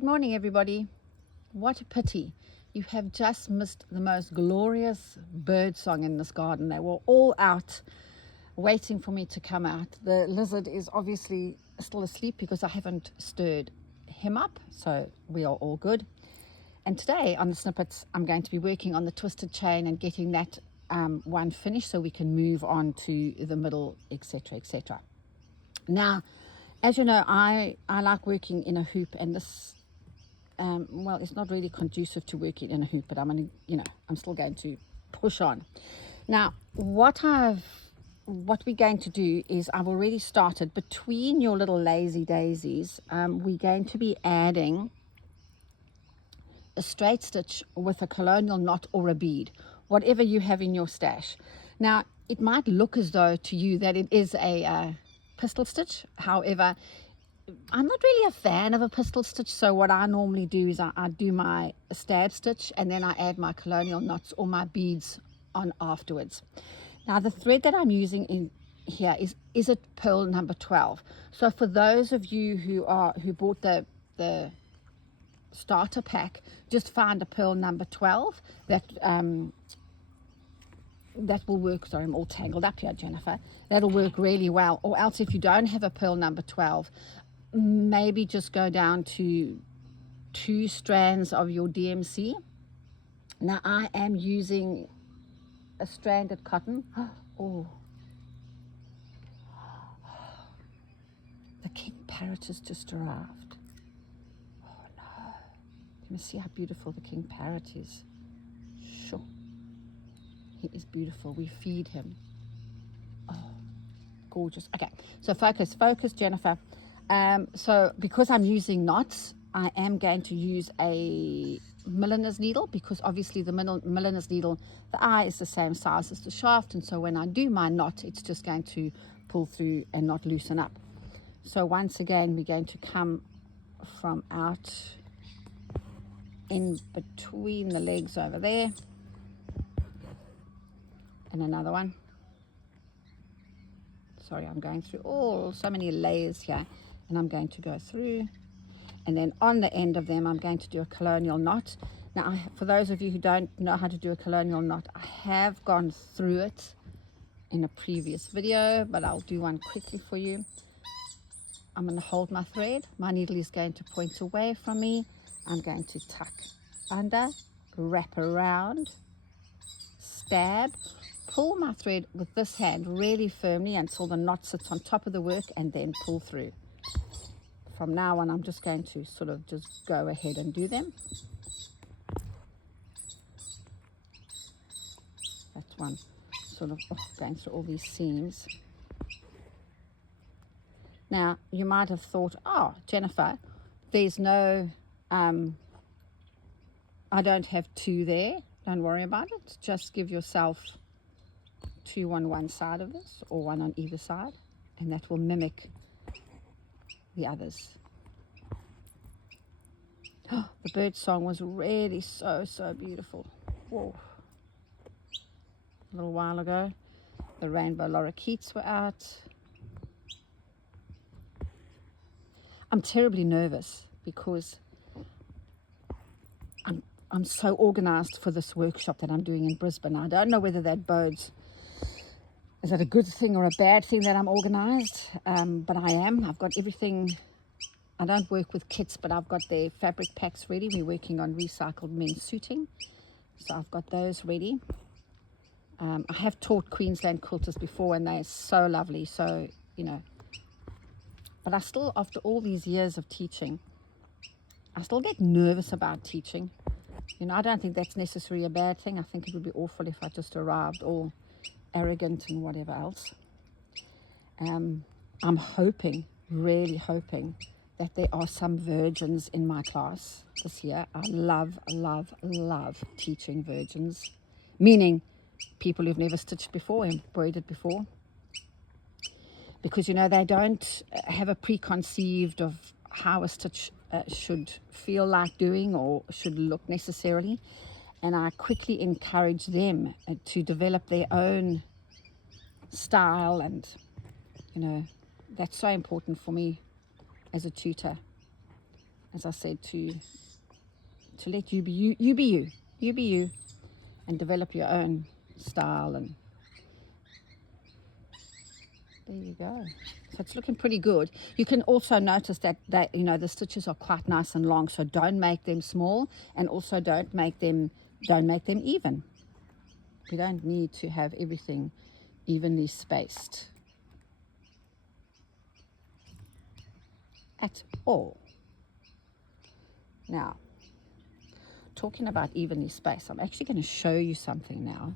Good morning, everybody. What a pity. You have just missed the most glorious bird song in this garden. They were all out waiting for me to come out. The lizard is obviously still asleep because I haven't stirred him up, so we are all good. And today on the Snippets, I'm going to be working on the twisted chain and getting that one finished so we can move on to the middle, etc., etc. Now, as you know, I like working in a hoop, and this well, it's not really conducive to working in a hoop, but I'm still going to push on. Now, what we're going to do is I've already started between your little lazy daisies. We're going to be adding a straight stitch with a colonial knot or a bead, whatever you have in your stash. Now, it might look as though to you that it is a pistol stitch. However, I'm not really a fan of a pistol stitch, so what I normally do is I do my stab stitch and then I add my colonial knots or my beads on afterwards. Now, the thread that I'm using in here is a Perle number 12. So for those of you who bought the starter pack, just find a Perle number 12 that will work. Sorry, I'm all tangled up here, Jennifer. That'll work really well. Or else, if you don't have a Perle number 12, maybe just go down to 2 strands of your DMC. Now, I am using a stranded cotton. Oh, the king parrot has just arrived. Oh no, you must see how beautiful the king parrot is. Sure, he is beautiful. We feed him. Oh, gorgeous. Okay, so focus, Jennifer. So because I'm using knots, I am going to use a Milliner's needle, because obviously the Milliner's needle, the eye is the same size as the shaft, and so when I do my knot, it's just going to pull through and not loosen up. So once again, we're going to come from out in between the legs over there, and another one. Sorry, I'm going through so many layers here, and I'm going to go through, and then on the end of them I'm going to do a colonial knot. Now, for those of you who don't know how to do a colonial knot, I have gone through it in a previous video, but I'll do one quickly for you. I'm going to hold my thread. My needle is going to point away from me. I'm going to tuck under, wrap around, stab, pull my thread with this hand really firmly until the knot sits on top of the work, and then pull through. From now on, I'm just going to sort of just go ahead and do them. That's one sort of going through all these seams. Now, you might have thought, oh, Jennifer, there's no, I don't have 2 there. Don't worry about it. Just give yourself 2 on one side of this, or 1 on either side, and that will mimic the others. The bird song was really so beautiful. Whoa. A little while ago, the rainbow lorikeets were out. I'm terribly nervous because I'm so organized for this workshop that I'm doing in Brisbane. I don't know whether that bodes. Is that a good thing or a bad thing that I'm organized? But I am. I've got everything. I don't work with kits, but I've got the fabric packs ready. We're working on recycled men's suiting, so I've got those ready. I have taught Queensland quilters before, and they're so lovely. So, you know, but I still, after all these years of teaching, I still get nervous about teaching. You know, I don't think that's necessarily a bad thing. I think it would be awful if I just arrived all arrogant and whatever else. I'm hoping, really hoping, that there are some virgins in my class this year. I love teaching virgins, meaning people who've never stitched before, embroidered before, because, you know, they don't have a preconceived of how a stitch should feel like doing or should look necessarily, and I quickly encourage them to develop their own style, and, you know, that's so important for me as a tutor. as I said, to let you be you, you be you, and develop your own style. And there you go. So it's looking pretty good. You can also notice that the stitches are quite nice and long, so don't make them small, and also don't make them even. We don't need to have everything evenly spaced at all. Now, talking about evenly spaced, I'm actually going to show you something now.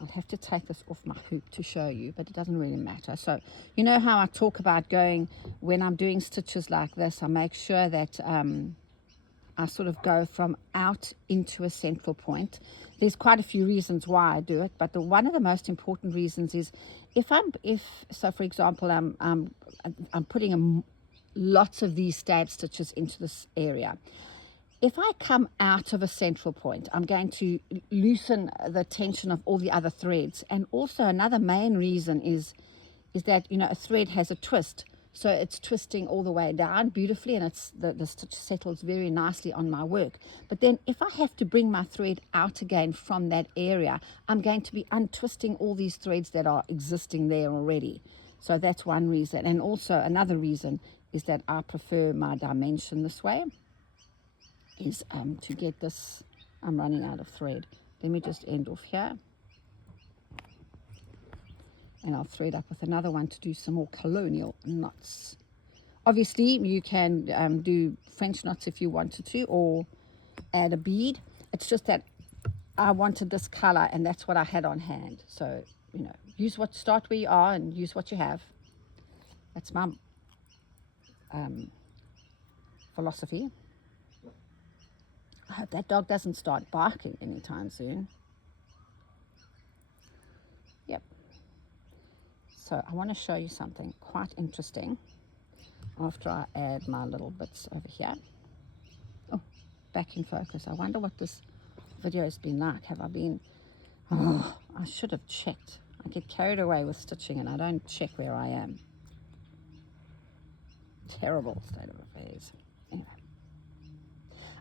I'll have to take this off my hoop to show you, but it doesn't really matter. So you know how I talk about going, when I'm doing stitches like this, I make sure that I sort of go from out into a central point. There's quite a few reasons why I do it, but one of the most important reasons is so for example, I'm putting lots of these stab stitches into this area. If I come out of a central point, I'm going to loosen the tension of all the other threads. And also another main reason is that, a thread has a twist. So it's twisting all the way down beautifully, and it's the stitch settles very nicely on my work. But then if I have to bring my thread out again from that area, I'm going to be untwisting all these threads that are existing there already. So that's one reason. And also another reason is that I prefer my dimension this way. Is to get this, I'm running out of thread. Let me just end off here, and I'll thread up with another one to do some more colonial knots. Obviously you can do French knots if you wanted to, or add a bead. It's just that I wanted this color, and that's what I had on hand. So start where you are and use what you have. That's my philosophy. I hope that dog doesn't start barking anytime soon. Yep. So I want to show you something quite interesting after I add my little bits over here. Oh, back in focus. I wonder what this video has been like. Have I been... Oh, I should have checked. I get carried away with stitching and I don't check where I am. Terrible state of affairs. Anyway.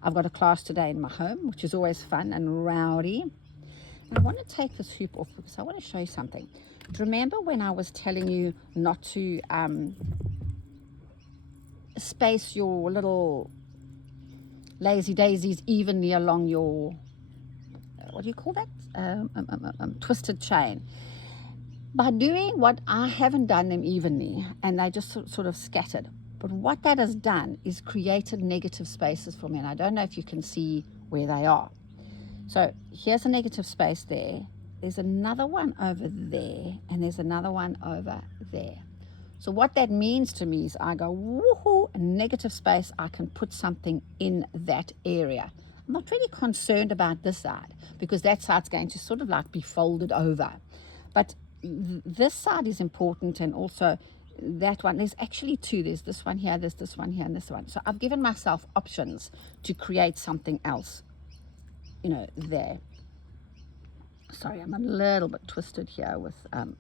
I've got a class today in my home, which is always fun and rowdy. And I want to take this hoop off because I want to show you something. Do you remember when I was telling you not to space your little lazy daisies evenly along your, what do you call that? Twisted chain. By doing what, I haven't done them evenly, and they just sort of scattered. But what that has done is created negative spaces for me, and I don't know if you can see where they are. So here's a negative space there. There's another one over there, and there's another one over there. So what that means to me is I go, woohoo, a negative space, I can put something in that area. I'm not really concerned about this side, because that side's going to sort of like be folded over. But this side is important, and also that one. There's actually two. There's this one here, there's this one here, and this one. So I've given myself options to create something else, there. Sorry, I'm a little bit twisted here with in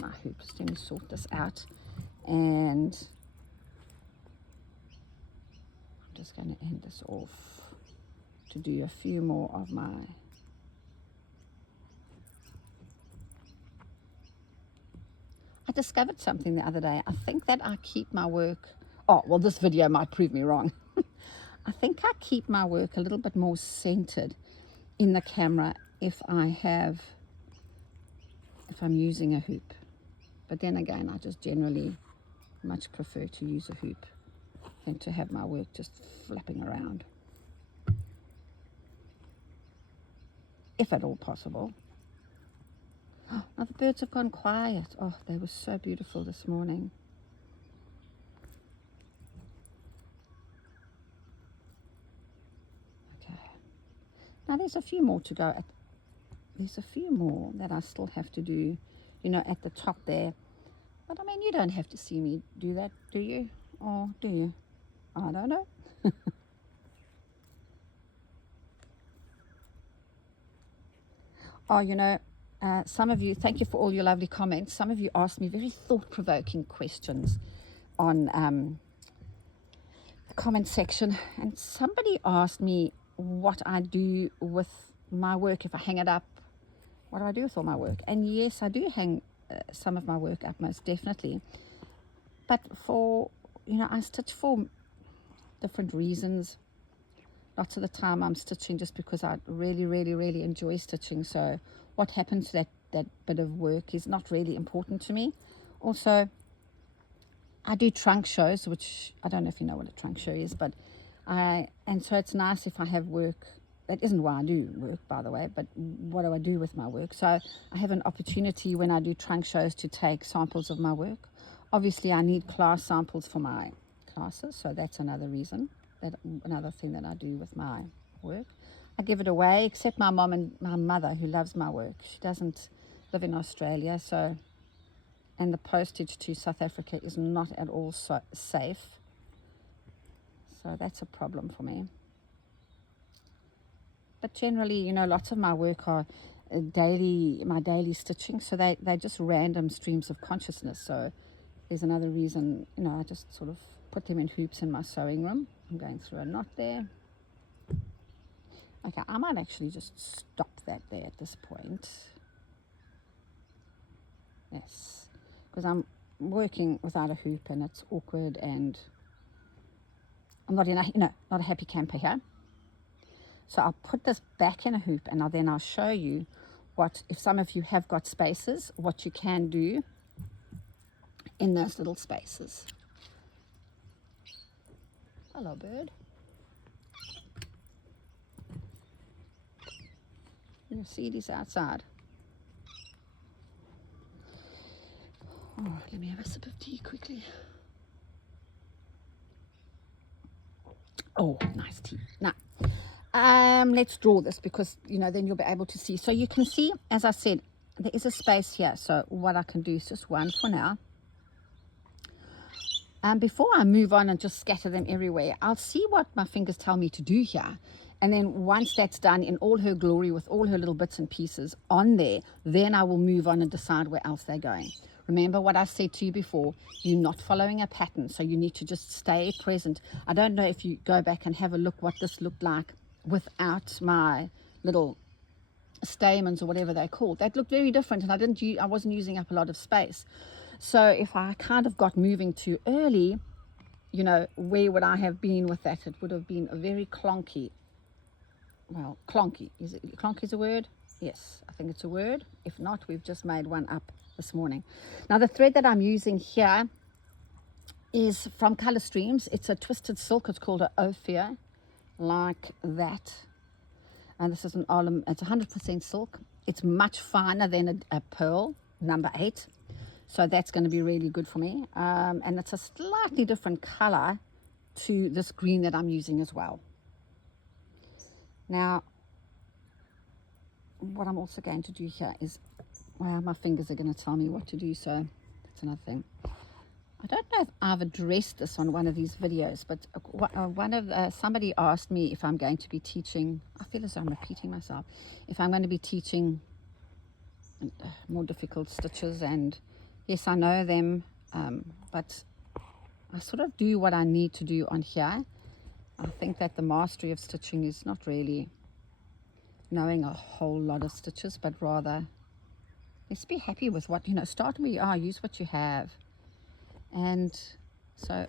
my hoops. Let me sort this out, and I'm just going to end this off to do a few more of my I discovered something the other day. I think that I keep my work, this video might prove me wrong. I think I keep my work a little bit more centered in the camera if I'm using a hoop. But then again, I just generally much prefer to use a hoop than to have my work just flapping around, if at all possible. Now the birds have gone quiet. Oh, they were so beautiful this morning. Okay. Now there's a few more to go. There's a few more that I still have to do, at the top there. But I mean, you don't have to see me do that, do you? Or do you? I don't know. Some of you, thank you for all your lovely comments. Some of you asked me very thought-provoking questions on comment section, and somebody asked me what I do with my work if I hang it up. What do I do with all my work? And yes, I do hang some of my work up, most definitely. But for, I stitch for different reasons. Lots of the time I'm stitching just because I really, really, really enjoy stitching. So what happens to that bit of work is not really important to me. Also, I do trunk shows, which I don't know if you know what a trunk show is, but and so it's nice if I have work. That isn't why I do work, by the way, but what do I do with my work? So I have an opportunity when I do trunk shows to take samples of my work. Obviously, I need class samples for my classes, so that's another reason, another thing that I do with my work. I give it away, except my mom and my mother, who loves my work. She doesn't live in Australia, so, and the postage to South Africa is not at all safe. So that's a problem for me. But generally, lots of my work are my daily stitching, so they're just random streams of consciousness. So there's another reason, I just sort of put them in hoops in my sewing room. I'm going through a knot there. Okay, I might actually just stop that there at this point. Yes, because I'm working without a hoop and it's awkward, and I'm not in not a happy camper here. So I'll put this back in a hoop, and then I'll show you what, if some of you have got spaces, what you can do in those little spaces. Hello, bird. You see it is outside. Oh, let me have a sip of tea quickly. Oh, nice tea. Now, let's draw this because, then you'll be able to see. So you can see, as I said, there is a space here. So what I can do is just one for now. Before I move on and just scatter them everywhere, I'll see what my fingers tell me to do here. And then once that's done in all her glory with all her little bits and pieces on there, then I will move on and decide where else they're going. Remember what I said to you before, you're not following a pattern, so you need to just stay present. I don't know if you go back and have a look what this looked like without my little stamens or whatever they're called. That looked very different, and I wasn't using up a lot of space. So if I kind of got moving too early, where would I have been with that? It would have been a very clonky. Well, clonky. Clonky is a word? Yes, I think it's a word. If not, we've just made one up this morning. Now, the thread that I'm using here is from Color Streams. It's a twisted silk. It's called an Ophir, like that. And this is it's 100% silk. It's much finer than a Perle, number 8. So that's going to be really good for me. And it's a slightly different color to this green that I'm using as well. Now, what I'm also going to do here is, well, my fingers are going to tell me what to do, so that's another thing. I don't know if I've addressed this on one of these videos, but somebody asked me if I'm going to be teaching, I feel as though I'm repeating myself, if I'm going to be teaching more difficult stitches, and yes, I know them, but I sort of do what I need to do on here. I think that the mastery of stitching is not really knowing a whole lot of stitches, but rather let's be happy with what, start where you are, use what you have. And so,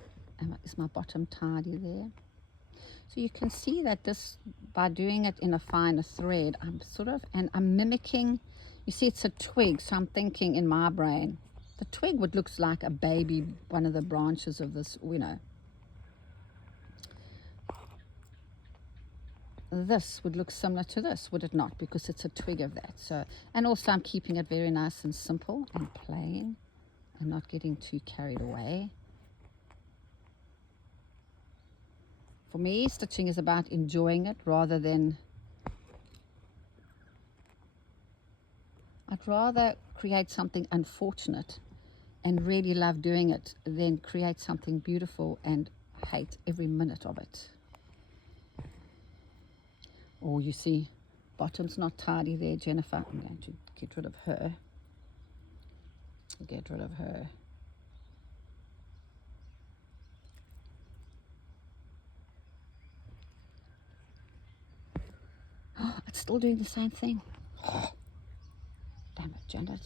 is my bottom tidy there? So you can see that this, by doing it in a finer thread, I'm mimicking, you see it's a twig, so I'm thinking in my brain, the twig would look like a baby, one of the branches of this, this would look similar to this, would it not? Because it's a twig of that. So, and also I'm keeping it very nice and simple and plain and not getting too carried away. For me, stitching is about enjoying it rather than, I'd rather create something unfortunate and really love doing it than create something beautiful and hate every minute of it. Or you see, bottom's not tidy there, Jennifer. I'm going to get rid of her. Get rid of her. still doing the same thing. Damn it, Janet.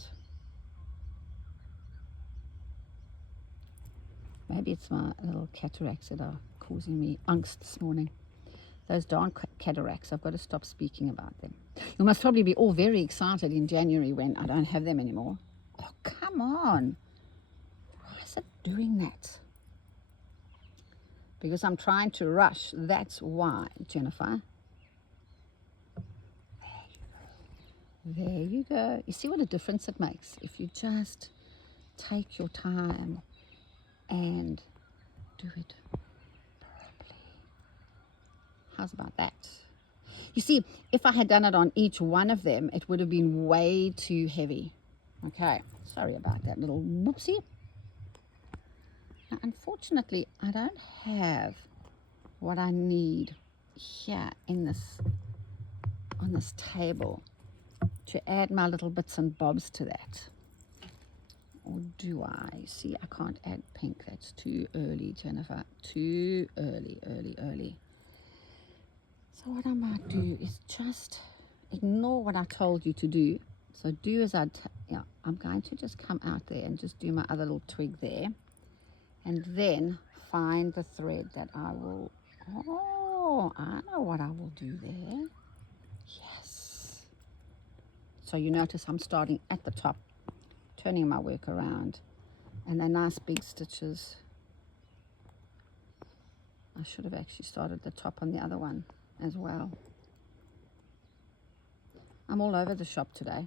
Maybe it's my little cataracts that are causing me angst this morning. Those darn cataracts, I've got to stop speaking about them. You must probably be all very excited in January when I don't have them anymore. Oh, come on. Why is it doing that? Because I'm trying to rush. That's why, Jennifer. There you go. You see what a difference it makes if you just take your time and do it properly. How's about that? You see, if I had done it on each one of them, it would have been way too heavy. Okay, sorry about that little whoopsie. Now, unfortunately, I don't have what I need here in this, on this table, to add my little bits and bobs to that. Or do I? See, I can't add pink. That's too early, Jennifer. Too early. So what I might do is just ignore what I told you to do. So do as I'm going to just come out there and just do my other little twig there. And then find the thread that I will, oh, I know what I will do there. Yes. So you notice I'm starting at the top, turning my work around, and they're nice big stitches. I should have actually started the top on the other one as well. I'm all over the shop today.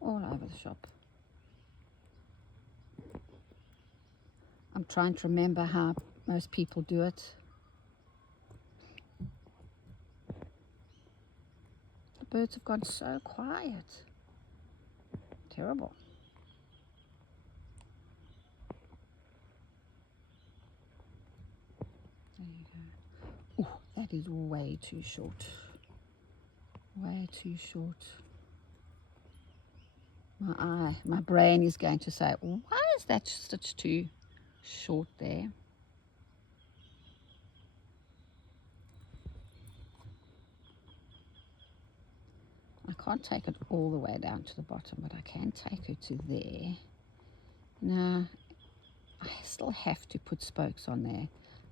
All over the shop. I'm trying to remember how most people do it. The birds have gone so quiet. Terrible. There you go. Oh, that is way too short. Way too short. My brain is going to say, why is that stitch too short there? I can't take it all the way down to the bottom, but I can take it to there. Now, I still have to put spokes on there,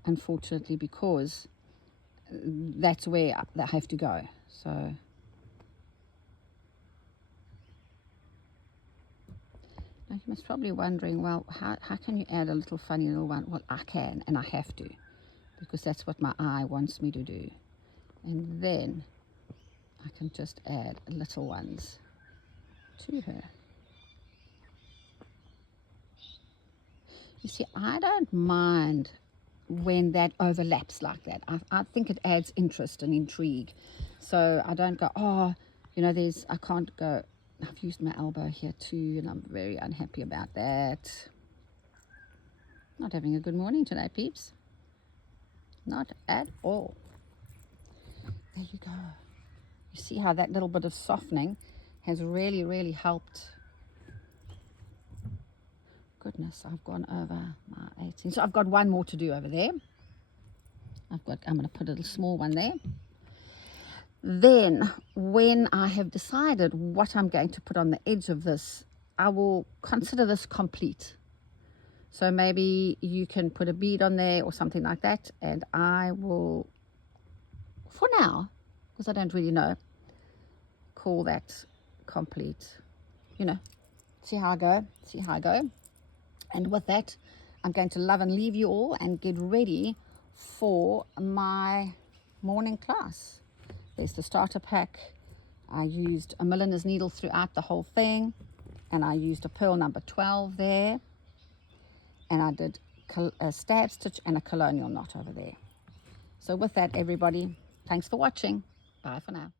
unfortunately, because that's where I have to go. So now you must probably wondering, well, how can you add a little funny little one? Well, I can, and I have to, because that's what my eye wants me to do. And then I can just add little ones to her. You see, I don't mind when that overlaps like that. I think it adds interest and intrigue. So I don't go, oh, you know, I can't go, I've used my elbow here too, and I'm very unhappy about that. Not having a good morning today, peeps. Not at all. There you go. You see how that little bit of softening has really, really helped. Goodness, I've gone over my 18. So I've got one more to do over there. I'm going to put a little small one there. Then when I have decided what I'm going to put on the edge of this, I will consider this complete. So maybe you can put a bead on there or something like that, and I will, for now, because I don't really know, call that complete. You know, see how I go. And with that, I'm going to love and leave you all and get ready for my morning class. There's the starter pack. I used a Milliner's needle throughout the whole thing, and I used a Perle number 12 there, and I did a stab stitch and a colonial knot over there. So with that, everybody, thanks for watching. Bye for now.